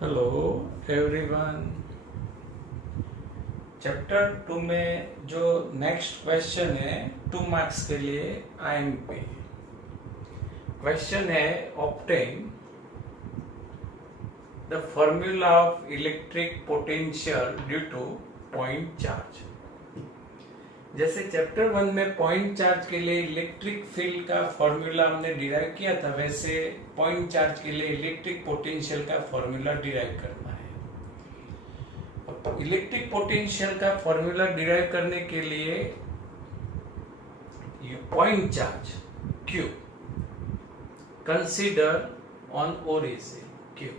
Hello everyone. Chapter 2 में जो next question है 2 मार्क्स के लिए आईएमपी क्वेश्चन है obtain the formula of electric potential due to point charge. जैसे चैप्टर 1 में पॉइंट चार्ज के लिए इलेक्ट्रिक फील्ड का फॉर्मूला हमने डिराइव किया था, वैसे पॉइंट चार्ज के लिए इलेक्ट्रिक पोटेंशियल का फॉर्मूला डिराइव करना है। अब इलेक्ट्रिक पोटेंशियल का फॉर्मूला डिराइव करने के लिए point charge Q consider on origin Q।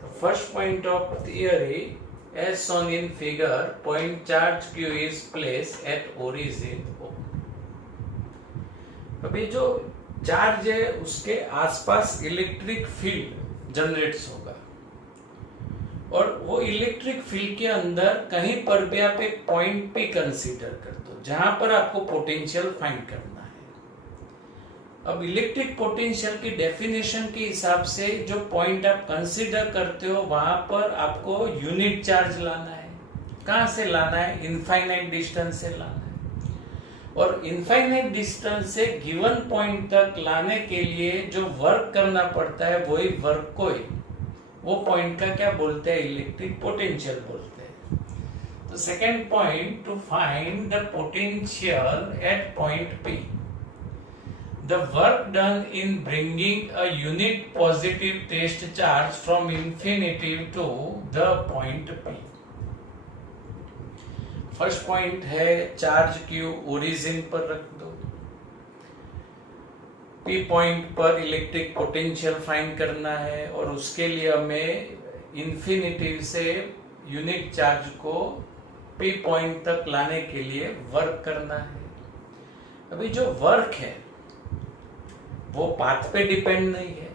तो first point of theory as shown in figure, point charge Q is placed at origin O। अभी जो चार्ज है उसके आसपास इलेक्ट्रिक फील्ड जनरेट्स होगा और वो इलेक्ट्रिक फील्ड के अंदर कहीं पर भी आप एक पॉइंट P कंसीडर कर दो जहां पर आपको पोटेंशियल फाइंड करना है। अब इलेक्ट्रिक पोटेंशियल की डेफिनेशन के हिसाब से जो पॉइंट आप कंसीडर करते हो वहां पर आपको यूनिट चार्ज लाना है। कहां से लाना है? इनफाइनाइट डिस्टेंस से लाना है। और इनफाइनाइट डिस्टेंस से गिवन पॉइंट तक लाने के लिए जो वर्क करना पड़ता है वही वर्क को ही वो पॉइंट का क्या बोलते हैं? इलेक्ट्रिक पोटेंशियल बोलते हैं। तो second point, to find the potential at point P, the work done in bringing a unit positive test charge from infinity to the point P। First point है चार्ज Q ओरिजिन पर रख दो, P point पर electric potential find करना है और उसके लिए हमें इन्फिनिटी से यूनिट चार्ज को P पॉइंट तक लाने के लिए वर्क करना है। अभी जो वर्क है वो पाथ पे डिपेंड नहीं है,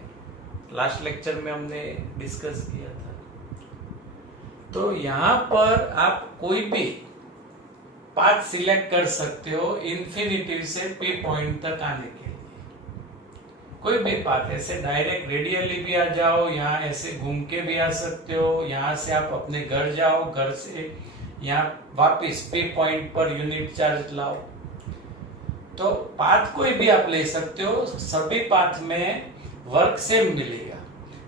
लास्ट लेक्चर में हमने डिस्कस किया था। तो यहां पर आप कोई भी पाथ सिलेक्ट कर सकते हो इन्फिनिटी से P पॉइंट तक आने के लिए। कोई भी पाथ, ऐसे डायरेक्ट रेडियली भी आ जाओ, यहाँ ऐसे घूम के भी आ सकते हो, यहाँ से आप अपने घर जाओ, घर से यहाँ वापिस P पॉइंट पर यूनिट चार्ज लाओ। तो पाथ कोई भी आप ले सकते हो, सभी पाथ में वर्क सेम मिलेगा,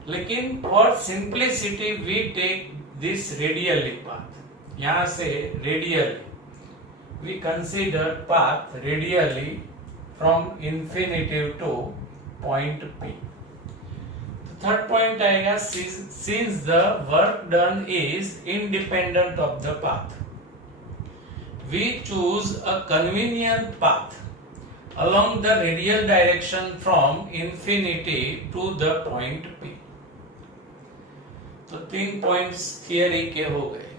लेकिन for simplicity we take this radially path. यहां से radially we consider path radially from infinity to point P। Third point आएगा, since the work done is independent of the path we choose a convenient path along the radial direction from infinity to the point P। तो 3 points theory के हो गए।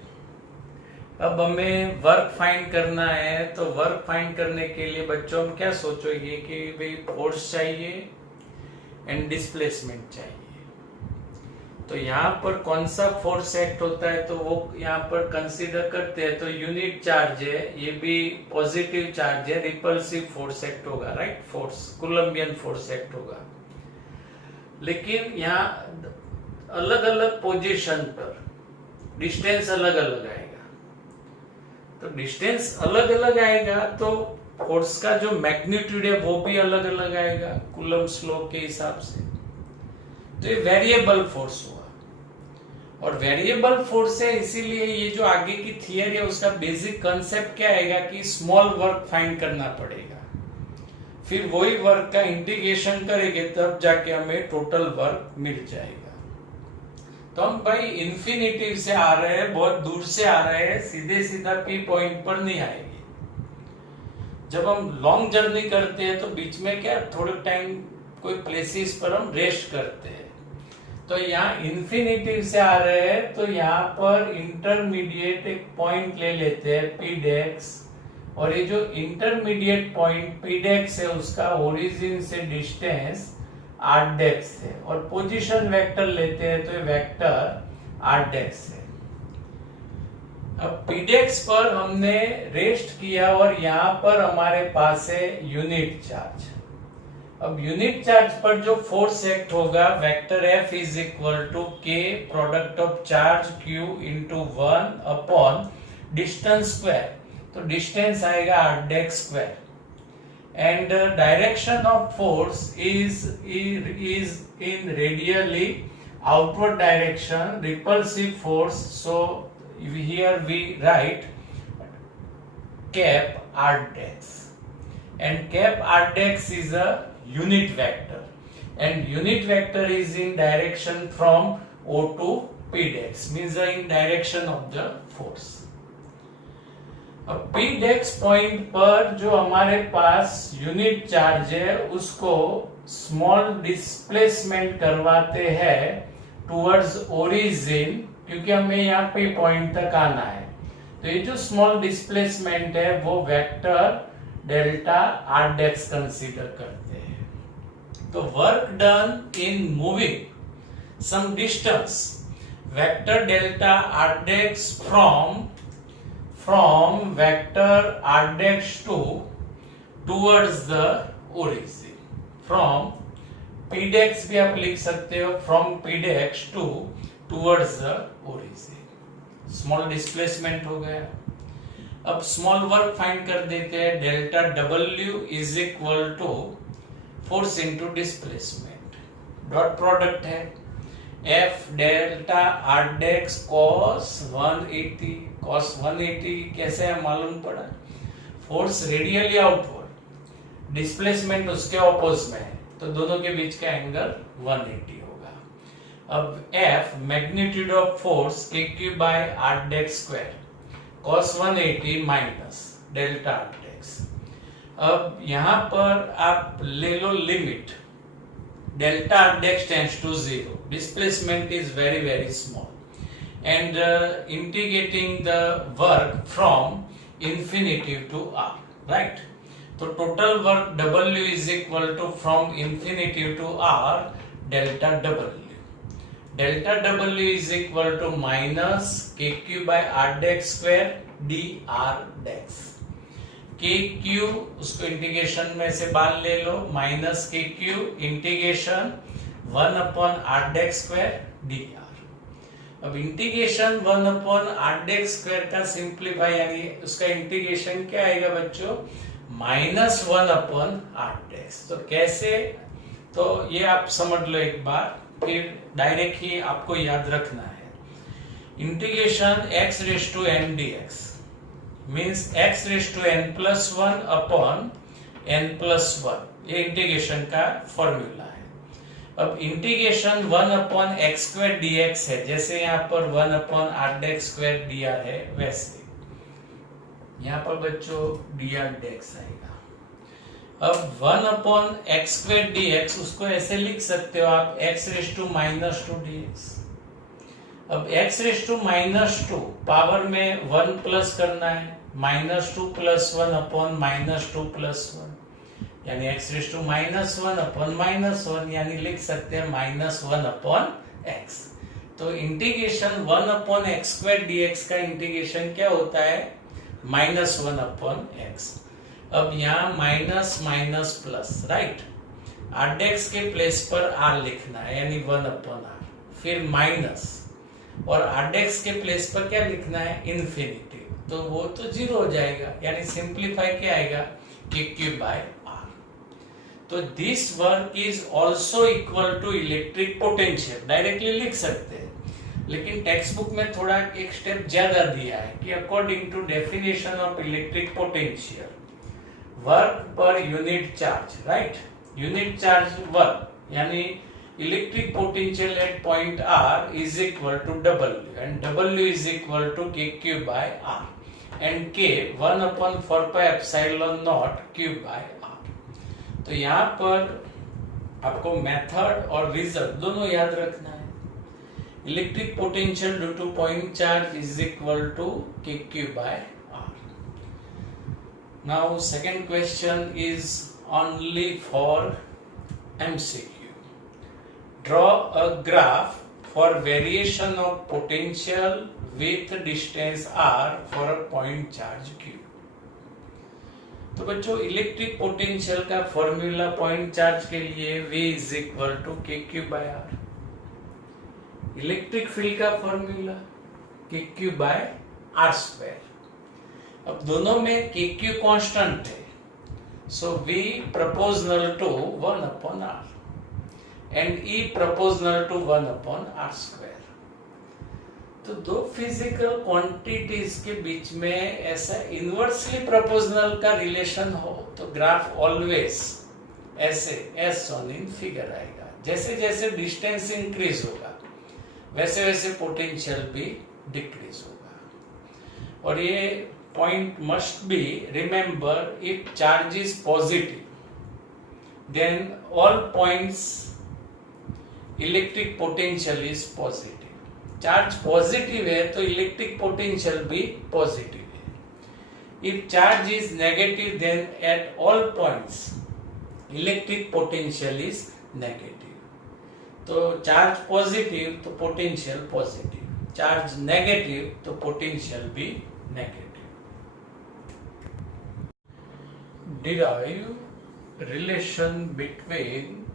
अब हमें work find करना है, तो वर्क फाइंड करने के लिए बच्चों हम क्या सोचोगे कि भाई फोर्स चाहिए एंड डिस्प्लेसमेंट चाहिए। तो यहाँ पर कौन सा फोर्स एक्ट होता है तो वो यहाँ पर कंसीडर करते हैं। तो यूनिट चार्ज है, ये भी पॉजिटिव चार्ज है, रिपल्सिव फोर्स एक्ट होगा, राइट? फोर्स कूलम्बियन फोर्स एक्ट होगा। लेकिन यहाँ अलग अलग पोजीशन पर डिस्टेंस अलग अलग आएगा। तो डिस्टेंस अलग अलग आएगा तो फोर्स का जो मैग्नीट्यूड है वो भी अलग अलग आएगा कूलम्ब्स लॉ के हिसाब से। तो ये वेरिएबल फोर्स हुआ और वेरिएबल फोर्स है, इसीलिए ये जो आगे की थियरी है उसका बेसिक कंसेप्ट क्या आएगा कि स्मॉल वर्क फाइंड करना पड़ेगा, फिर वही वर्क का इंटीग्रेशन करेंगे तब जाके हमें टोटल वर्क मिल जाएगा। तो हम भाई इन्फिनिटी से आ रहे हैं, बहुत दूर से आ रहे हैं, सीधे सीधा P पॉइंट पर नहीं आएंगे। जब हम लॉन्ग जर्नी करते हैं तो बीच में क्या थोड़े टाइम कोई प्लेसेस पर हम रेस्ट करते हैं। तो यहाँ इन्फिनिटी से आ रहे हैं तो यहाँ पर इंटरमीडिएट एक पॉइंट ले लेते हैं P डेक्स, और ये जो इंटरमीडिएट पॉइंट P डेक्स है उसका ओरिजिन से डिस्टेंस R डेक्स है और पोजीशन वेक्टर लेते हैं तो ये वेक्टर R डेक्स है। अब P डेक्स पर हमने रेस्ट किया और यहाँ पर हमारे पास है यूनिट चार्ज। अब यूनिट चार्ज पर जो फोर्स एक्ट होगा vector F is equal to K product of charge Q into 1 upon distance square, तो डिस्टेंस आएगा r desks square, and direction of force is in radially outward direction, repulsive force, so here we write cap r dex, and cap r dex is a unit vector, and unit vector is in direction from O to P dex, means in direction of the force. अब P dex point पर जो हमारे पास unit charge है उसको small displacement करवाते हैं towards origin, क्योंकि हमें यहाँ पे पॉइंट तक आना है, तो ये जो स्मॉल डिस्प्लेसमेंट है वो वेक्टर डेल्टा r डेक्स कंसीडर करते हैं। तो work done in moving some distance, vector delta r डेक्स फ्रॉम वेक्टर r डेक्स towards the origin, from P dex भी आप लिख सकते हो, फ्रॉम P dex towards the origin. Small displacement हो गया। अब स्मॉल वर्क फाइंड कर देते हैं, delta W is equal to force into displacement, dot product है F डेल्टा r डेक्स cos 180 कैसे है मालूम पड़ा, फोर्स रेडियली आउटवर्ड, डिस्प्लेसमेंट उसके ऑपोज में है, तो दोनों के बीच का एंगल 180 होगा। अब F magnitude of force KQ by r desks square, cos 180 minus delta r dash. अब यहां पर आप ले लो limit, delta r dash tends to 0, displacement is very small, and integrating the work from infinity to r, right. तो total work W is equal to from infinity to R delta W, delta W is equal to minus KQ by r desks square dr desks, KQ उसको integration में से बाहर ले लो, minus KQ integration 1 upon r डेक्स square dr। अब integration 1 upon r डेक्स square का simplify, यानी उसका इंटीग्रेशन क्या आएगा बच्चों, माइनस 1 अपॉन r डेक्स। तो कैसे, तो ये आप समझ लो एक बार, फिर डायरेक्ट ही आपको याद रखना है। Integration x raise to n dx means x raise to n plus 1 upon n plus 1, ये इंटीग्रेशन का फॉर्मूला है। अब integration 1 upon x square dx है, जैसे यहाँ पर 1 अपॉन r डेक्स स्क्वायर दिया है वैसे यहाँ पर बच्चों dr डेक्स आएगा। अब 1 अपॉन एक्स स्क्वायर dx उसको ऐसे लिख सकते हो आप x raise to minus 2 dx। अब x raise to minus 2 power में 1 प्लस करना है, minus 2 plus 1 upon minus 2 plus 1, यानी x raise to minus 1 upon minus 1, यानी लिख सकते हैं माइनस 1 अपॉन x। तो integration 1 upon x square dx का इंटीग्रेशन क्या होता है, माइनस 1 अपॉन एक्स। अब यहाँ minus minus plus, right, r डेक्स के प्लेस पर r लिखना है, यानी 1 अपॉन r, फिर माइनस, और r डेक्स के प्लेस पर क्या लिखना है, इन्फिनिटी, तो वो तो 0 हो जाएगा, यानी सिंप्लीफाई क्या आएगा, KQ बाय r। तो this work is also equal to electric potential, directly लिख सकते हैं, लेकिन टेक्स्ट बुक में थोड़ा एक स्टेप ज्यादा दिया है कि according to definition of electric potential, work per unit charge, right, unit charge work, यानी electric potential at point R is equal to W, and W is equal to KQ by R, and K 1 upon 4 pi epsilon naught Q by R। तो यहाँ पर आपको method और result दोनों याद रखना है। Electric potential due to point charge is equal to KQ by R। Now second question is only for MCQ. Draw a graph for variation of potential with distance r for a point charge q. तो बच्चों electric potential का formula point charge के लिए V is equal to K Q by R. Electric field का formula K Q by R square. अब दोनों में K Q constant है, so V proportional to 1 upon R and E proportional to 1 upon R square. तो दो physical quantities के बीच में ऐसा इनवर्सली प्रोपोर्शनल का रिलेशन हो तो ग्राफ ऑलवेज ऐसे एज शोन इन फिगर आएगा। जैसे जैसे डिस्टेंस इंक्रीज होगा वैसे वैसे पोटेंशियल भी डिक्रीज होगा। और ये point must be remember, if charge is positive then all points electric potential is positive. Charge positive है तो इलेक्ट्रिक पोटेंशियल भी पॉजिटिव है। If charge is negative then at all points electric potential is negative. तो charge positive तो potential positive, charge negative तो potential भी negative. Derive relation between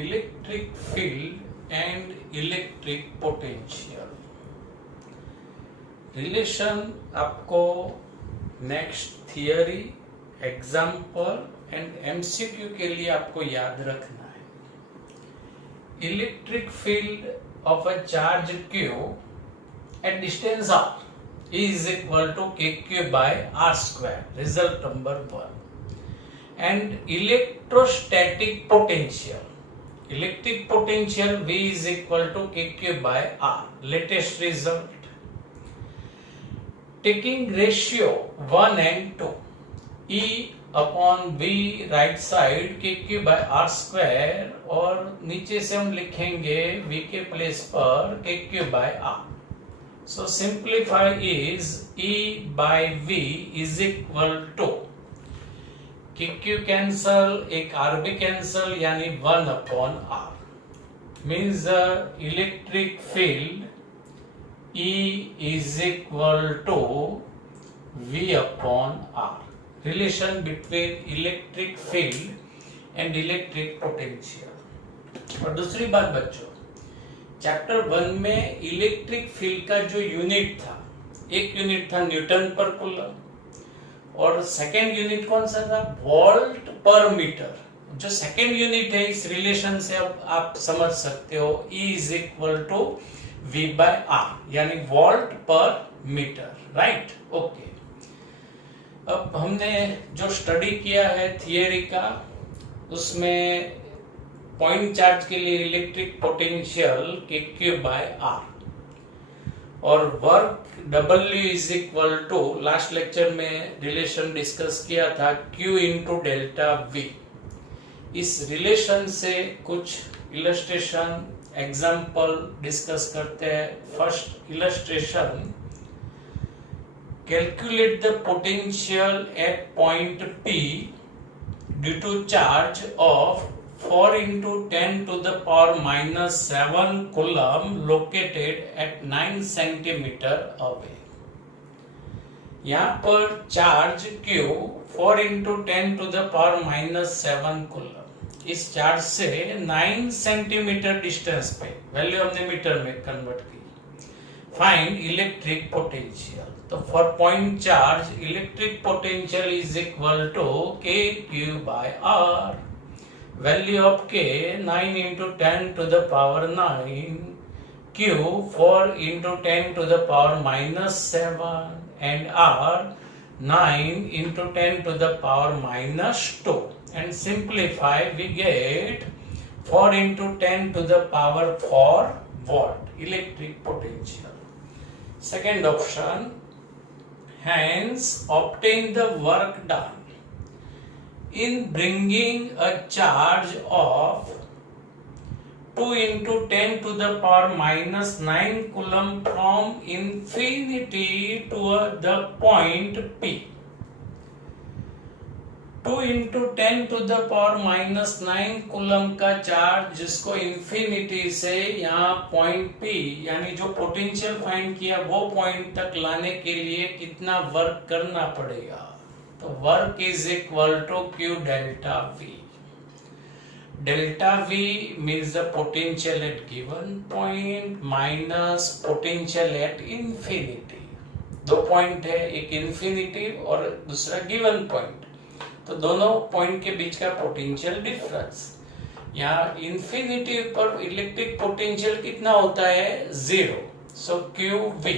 electric field and electric potential. Relation आपको next theory, example and MCQ के लिए आपको याद रखना है। Electric field of a charge Q at distance R is equal to KQ by R square, result number 1. And electrostatic potential, electric potential V is equal to KQ by R, latest result. Taking ratio 1 and 2, E upon V right side KQ by R square, और नीचे से हम लिखेंगे V के place पर KQ by R. So simplify is E by V is equal to KQ cancel, एक R भी cancel, यानी 1 upon R. Means the electric field E is equal to V upon R. Relation between electric field and electric potential. और दूसरी बात बच्चों, chapter 1 में electric field का जो यूनिट था, एक यूनिट था न्यूटन पर कूलम और सेकेंड यूनिट कौन सा था, वोल्ट पर मीटर। जो सेकेंड यूनिट है इस रिलेशन से अब आप समझ सकते हो E is equal to V by R, यानी वोल्ट पर मीटर, राइट। ओके, अब हमने जो स्टडी किया है थियरी का, उसमें पॉइंट चार्ज के लिए electric potential KQ by R और work W is equal to, last lecture में रिलेशन डिस्कस किया था Q इंटू डेल्टा V। इस रिलेशन से कुछ इलस्ट्रेशन एग्जाम्पल डिस्कस करते हैं। First illustration, calculate the potential at point P due to charge of 4 into 10 to the power minus 7 coulomb located at 9 centimeter away. यहाँ पर charge Q 4 into 10 to the power minus 7 coulomb, इस charge से 9 centimetre distance पे, value हमने metre में convert की। Find electric potential. तो for point charge electric potential is equal to KQ by R। Value of K 9 into 10 to the power 9, Q 4 into 10 to the power minus 7 and R 9 into 10 to the power minus 2, and simplify we get 4 into 10 to the power 4 volt electric potential. Second option, hence obtain the work done in bringing a charge of 2 into 10 to the power minus 9 coulomb from infinity to the point P. 2 into 10 to the power minus 9 coulomb का charge, जिसको infinity से यहाँ point P यानी जो potential find किया वो point तक लाने के लिए कितना वर्क करना पड़ेगा। तो work is equal to Q delta V. Delta V means the potential at given point minus potential at infinity. दो पॉइंट है, एक इन्फिनिटी और दूसरा गिवन पॉइंट. तो दोनों पॉइंट के बीच का पोटेंशियल डिफरेंस. यहाँ इन्फिनिटी पर इलेक्ट्रिक पोटेंशियल कितना होता है? 0. सो क्यू वी.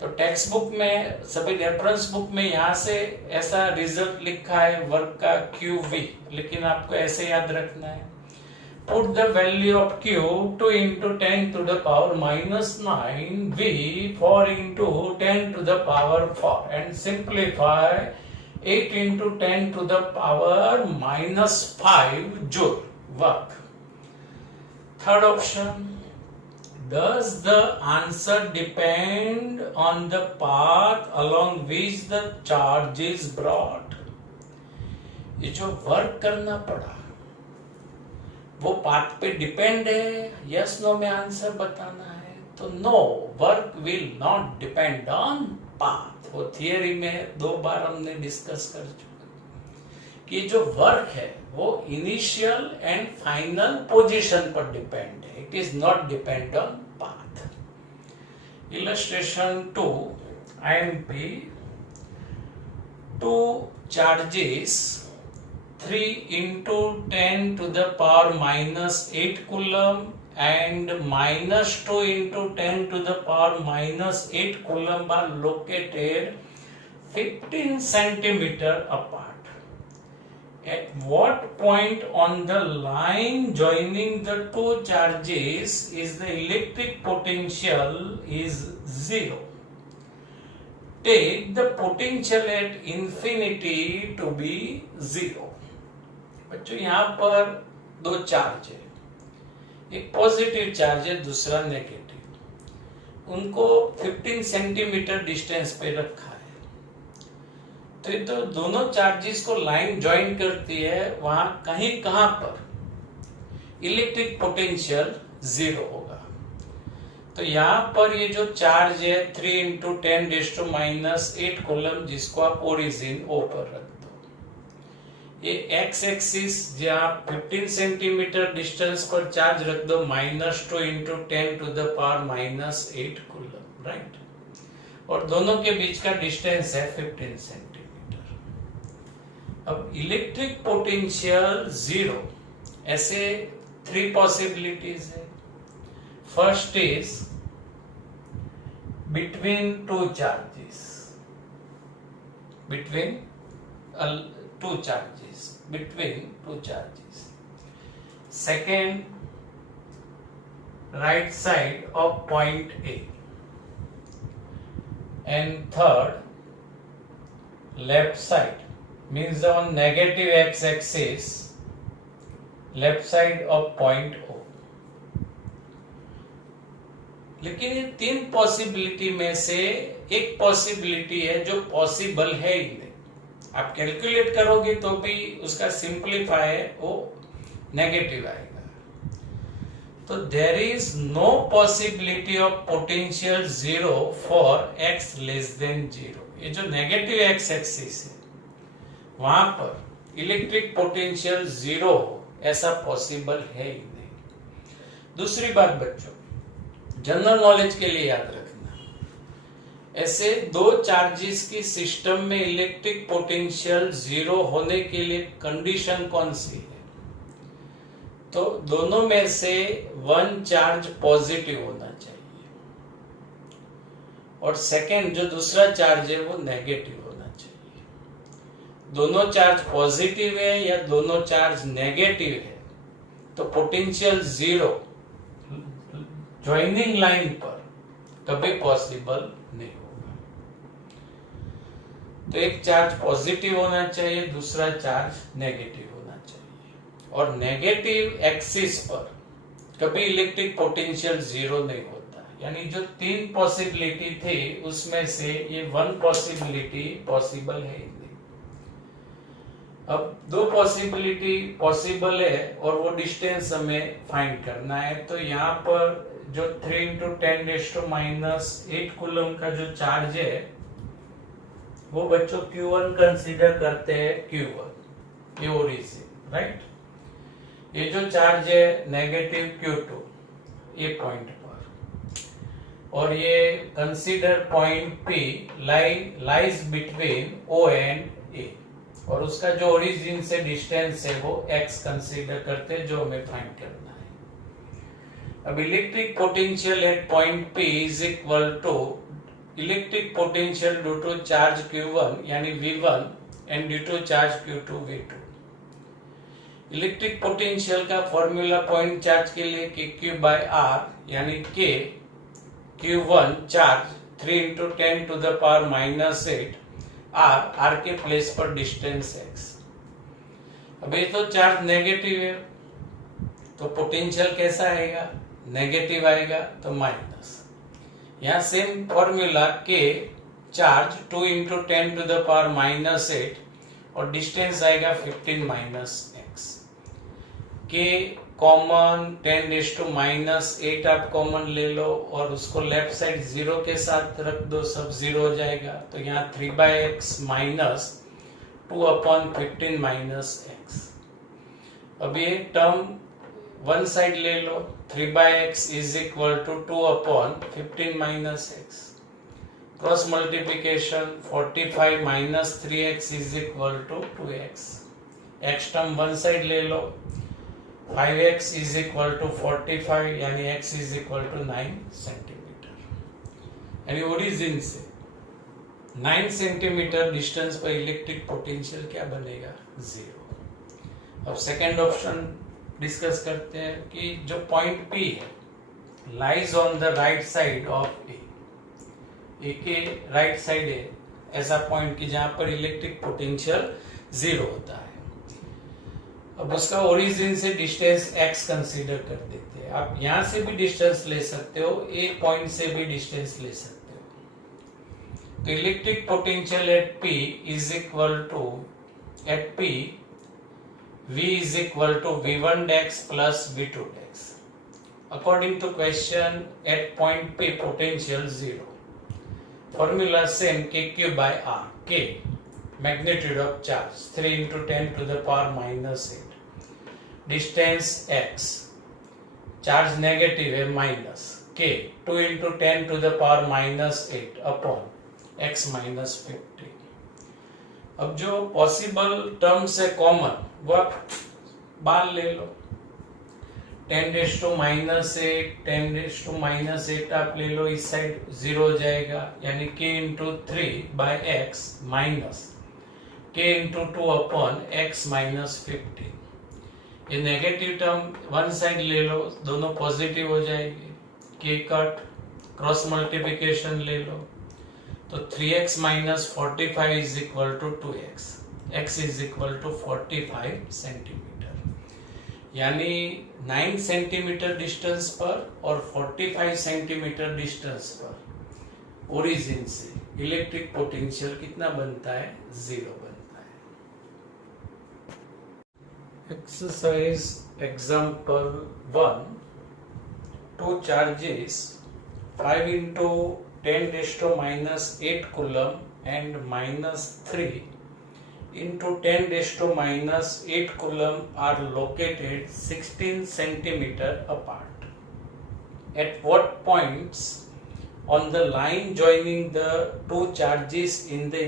तो टेक्स्ट बुक में, सभी रेफरेंस बुक में यहाँ से ऐसा रिजल्ट लिखा है वर्क का क्यू वी, लेकिन आपको ऐसे याद रखना है. Put the value of Q 2 into 10 to the power minus 9 v 4 into 10 to the power 4 and simplify 8 into 10 to the power minus 5 joule work. Third option. Does the answer depend on the path along which the charge is brought? ये जो work करना पड़ा वो path पे depend है, yes no में answer बताना है. तो no, work will not depend on path. वो थियरी में 2 बार हमने डिस्कस कर चुके कि जो वर्क है वो इनिशियल एंड फाइनल पोजीशन पर डिपेंड है. It is not depend on path. Illustration 2. IMP. 2 charges 3 into 10 to the power minus 8 coulomb and minus 2 into 10 to the power minus 8 coulomb are located 15 centimeter apart. At what point on the line joining the two charges is the electric potential is 0? Take the potential at infinity to be 0. बच्चों यहाँ पर 2 charge है, एक positive charge है, दूसरा negative. उनको 15 centimetre distance पे रखा है. तो ये तो दोनों चार्जेस को लाइन ज्वाइन करती है, वहां कहां पर इलेक्ट्रिक पोटेंशियल 0 होगा. तो यहाँ पर ये जो चार्ज है 3 into 10⁻⁻8 कूलम, जिसको आप ओरिजिन O पर रख दो. ये एक्स एक्सिस जहाँ 15 सेंटीमीटर डिस्टेंस पर चार्ज रख दो, -2 into 10 to the power -8 coulomb, right. और दोनों के बीच का डिस्टेंस है 15 सेंटीमीटर. अब इलेक्ट्रिक पोटेंशियल 0, ऐसे 3 पॉसिबिलिटीज है. First is between two charges, between two charges. Second, right side of point A, and third, left side, means on negative x-axis, left side of point O. लेकिन ये 3 possibility में से एक possibility है जो possible है ही नहीं. आप कैलकुलेट करोगे तो भी उसका सिंपलीफाई वो नेगेटिव आएगा. तो there is no possibility of potential 0 for x less than 0. ये जो नेगेटिव x एक्सिस है वहां पर इलेक्ट्रिक पोटेंशियल 0 हो, ऐसा पॉसिबल है ही नहीं. दूसरी बात बच्चों, जनरल नॉलेज के लिए याद रखना, ऐसे 2 चार्जेस की सिस्टम में इलेक्ट्रिक पोटेंशियल 0 होने के लिए कंडीशन कौन सी है? तो दोनों में से 1 चार्ज पॉजिटिव होना चाहिए और सेकंड जो दूसरा चार्ज है वो नेगेटिव होना चाहिए. दोनों चार्ज पॉजिटिव है या दोनों चार्ज नेगेटिव है तो पोटेंशियल 0 ज्वाइनिंग लाइन पर कभी पॉसिबल नहीं होगा. तो एक चार्ज पॉजिटिव होना चाहिए, दूसरा चार्ज नेगेटिव होना चाहिए. और नेगेटिव एक्सिस पर कभी इलेक्ट्रिक पोटेंशियल 0 नहीं होता. यानी जो 3 पॉसिबिलिटी थी उसमें से ये 1 पॉसिबिलिटी पॉसिबल है नहीं. अब 2 पॉसिबिलिटी पॉसिबल है और वो डिस्टेंस हमें फाइंड करना है. तो यहाँ पर जो 3 into 10⁻⁻8 कूलम का जो चार्ज है वो बच्चों Q1 कंसीडर करते हैं Q1 ये ओरिजिन, राइट। ये जो चार्ज है नेगेटिव Q2 ये पॉइंट पर, और ये consider point P lies between O and A, और उसका जो ओरिजिन से डिस्टेंस है वो x कंसीडर करते हैं, जो हमें फाइंड करना है। अब electric potential at point P is equal to electric potential due to charge Q1 यानी V1 and due to charge Q2 V2। Electric potential का फॉर्मूला पॉइंट चार्ज के लिए KQ by R यानी K Q1 charge 3 into 10 to the power minus 8 R के place पर distance x। अब ये तो चार्ज नेगेटिव है तो पोटेंशियल कैसा आएगा, नेगेटिव आएगा, तो माइनस। यहाँ same formula K charge 2 into 10 to the power minus 8 और डिस्टेंस आएगा 15 minus x। K कॉमन 10⁻�8 आप कॉमन ले लो और उसको लेफ्ट साइड 0 के साथ रख दो, सब 0 हो जाएगा, तो यहाँ 3/x माइनस 2/15 minus x। अब ये टर्म वन साइड ले लो, 3/x is equal to 2/15 minus x। Cross multiplication 45 minus 3x is equal to 2x। x term one side ले लो, 5x इज इक्वल टू 45 यानी x is equal to 9 centimetre, यानी origin से 9 centimetre distance पर electric potential क्या बनेगा, 0। अब second option discuss करते हैं कि जो पॉइंट P है lies on the right side of A के राइट साइड है ऐसा पॉइंट कि जहां पर इलेक्ट्रिक पोटेंशियल 0 होता है। अब उसका ओरिजिन से डिस्टेंस x कंसीडर कर देते हैं। आप यहां से भी डिस्टेंस ले सकते हो, एक पॉइंट से भी डिस्टेंस ले सकते हो। तो electric potential at P is equal to at P V is equal to V1 डेक्स प्लस V2 डेक्स। According to question at point P potential 0। Formula same KQ by R। K magnitude of charge 3 into 10 to the power minus 8। Distance x, charge negative है minus, k 2 into 10 to the power minus 8 upon x minus 50। अब जो possible terms है common वो आप बाहर ले लो, 10⁻⁻8 10⁻⁻8 आप ले लो, इस साइड 0 हो जाएगा यानी k into 3/x minus k into 2 upon x minus 50। ये नेगेटिव टर्म वन साइड ले लो, दोनों पॉजिटिव हो जाएगी, k कट, क्रॉस मल्टीप्लिकेशन ले लो, तो 3x minus 45 is equal to 2x, x is equal to 45 centimetre. यानी 9 सेंटीमीटर डिस्टेंस पर और 45 सेंटीमीटर डिस्टेंस पर ओरिजिन से इलेक्ट्रिक पोटेंशियल कितना बनता है, 0 बनता है। Exercise example 1, two charges 5 into 10⁻⁸ coulomb and -3 into 10⁻⁸ coulomb are located 16 centimeter apart. At what points on the line joining the two charges in the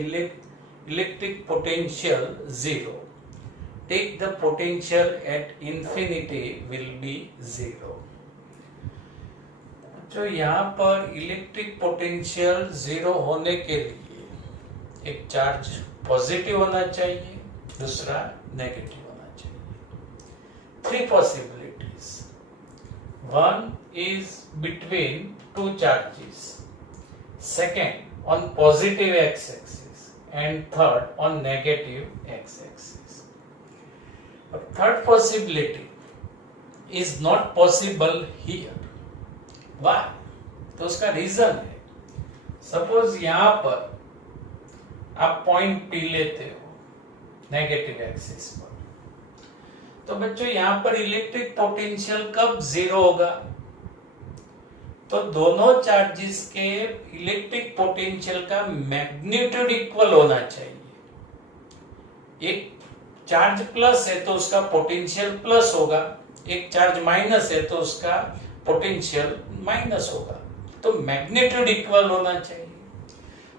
electric potential 0, take the potential at infinity will be 0। जो यहाँ पर electric potential 0 होने के लिए एक charge positive होना चाहिए, दूसरा नेगेटिव होना चाहिए। 3 possibilities। 1 is between two charges, second on positive x-axis and third on negative x-axis। Third possibility is not possible here। Why? तो उसका रीजन है, सपोज यहां पर आप पॉइंट P लेते हो नेगेटिव एक्सिस पर, तो बच्चों यहां पर इलेक्ट्रिक पोटेंशियल कब 0 होगा, तो दोनों चार्जेस के इलेक्ट्रिक पोटेंशियल का मैग्नीट्यूड इक्वल होना चाहिए। एक चार्ज प्लस है तो उसका पोटेंशियल प्लस होगा, एक चार्ज माइनस है तो उसका पोटेंशियल माइनस होगा, तो मैग्नीट्यूड इक्वल होना चाहिए।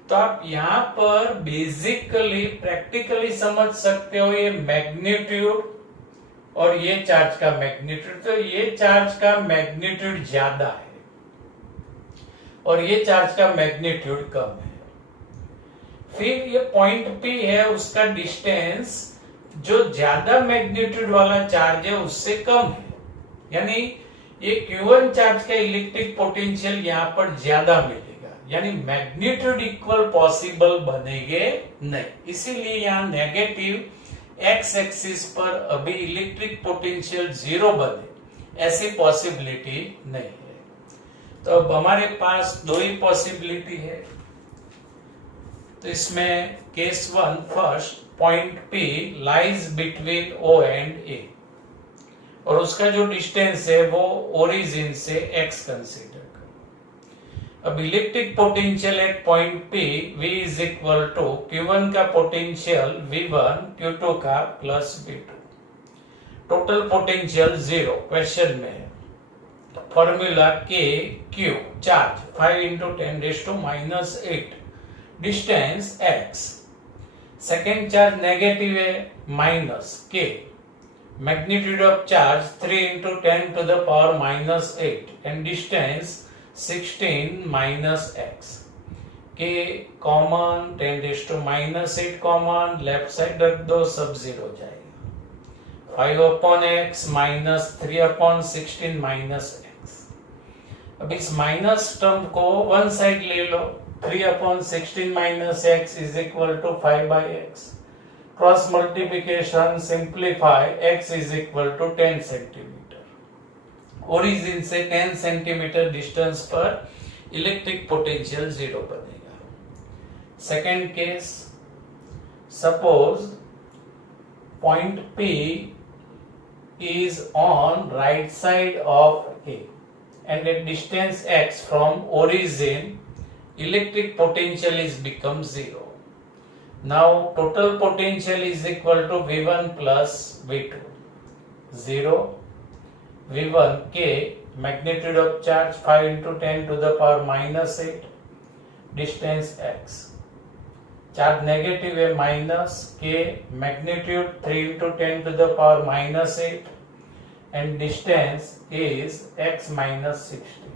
तो आप यहाँ पर बेसिकली प्रैक्टिकली समझ सकते हो ये मैग्नीट्यूड और ये चार्ज का मैग्नीट्यूड, तो ये चार्ज का मैग्नीट्यूड ज्यादा है और ये चार्ज का मैग्नीट्यूड कम है। फिर ये पॉइंट P है, उसका डिस्टेंस जो ज्यादा मैग्नीट्यूड वाला चार्ज है उससे कम है, यानी ये Q1 चार्ज का इलेक्ट्रिक पोटेंशियल यहाँ पर ज्यादा मिलेगा, यानी मैग्नीट्यूड इक्वल पॉसिबल बनेंगे नहीं। इसीलिए यहाँ नेगेटिव एक्स एक्सिस पर अभी इलेक्ट्रिक पोटेंशियल 0 बने ऐसी पॉसिबिलिटी नहीं है। तो अब हमारे पास दो ही पॉसिबिलिटी है। तो इसमें case 1 first, point P lies between O and A और उसका जो डिस्टेंस है वो ओरिजिन से x कंसीडर कर। अब electric potential at point P V is equal to Q1 का पोटेंशियल V1 Q2 का plus V2, total potential 0 question में है। Formula K Q charge 5 into 10⁻⁸, distance x, second charge negative है minus K, magnitude of charge 3 into 10⁻⁻8 and distance 16 minus x, K common 10⁻⁸ common, left side रख दो सब 0 हो जाएगा। 5/x minus 3/16 minus x। अब इस माइनस टर्म को one side ले लो, 3/16 minus x is equal to 5/x, cross multiplication simplify, x is equal to 10 centimetre. Origin से 10 सेंटीमीटर डिस्टेंस पर इलेक्ट्रिक पोटेंशियल 0 बनेगा। Second case, suppose point P is on right side of A and at distance x from origin electric potential is become 0. Now total potential is equal to V1 plus V2, 0, V1 K, magnitude of charge 5 into 10⁻⁻8, distance x, charge negative है minus K, magnitude 3 into 10⁻⁻8 and distance is x minus 60,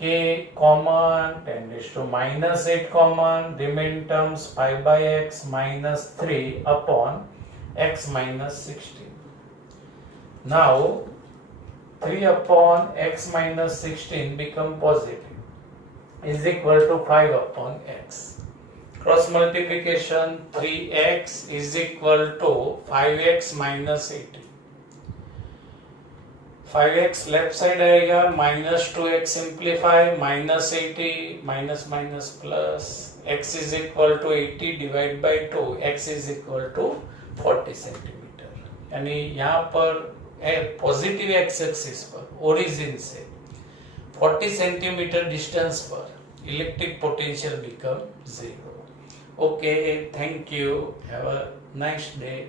K common 10⁻⁻8 common, remain terms 5/x minus 3/x minus 16। Now 3/x minus 16 become positive is equal to 5/x. Cross multiplication 3x is equal to 5x minus 80, 5x left side आएगा, minus 2x simplify, minus 80 minus minus plus, x is equal to 80 divide by 2, x is equal to 40 centimetre. यानी यहाँ पर positive x axis पर origin से 40 centimetre distance पर electric potential become 0। Okay, thank you. Have a nice day.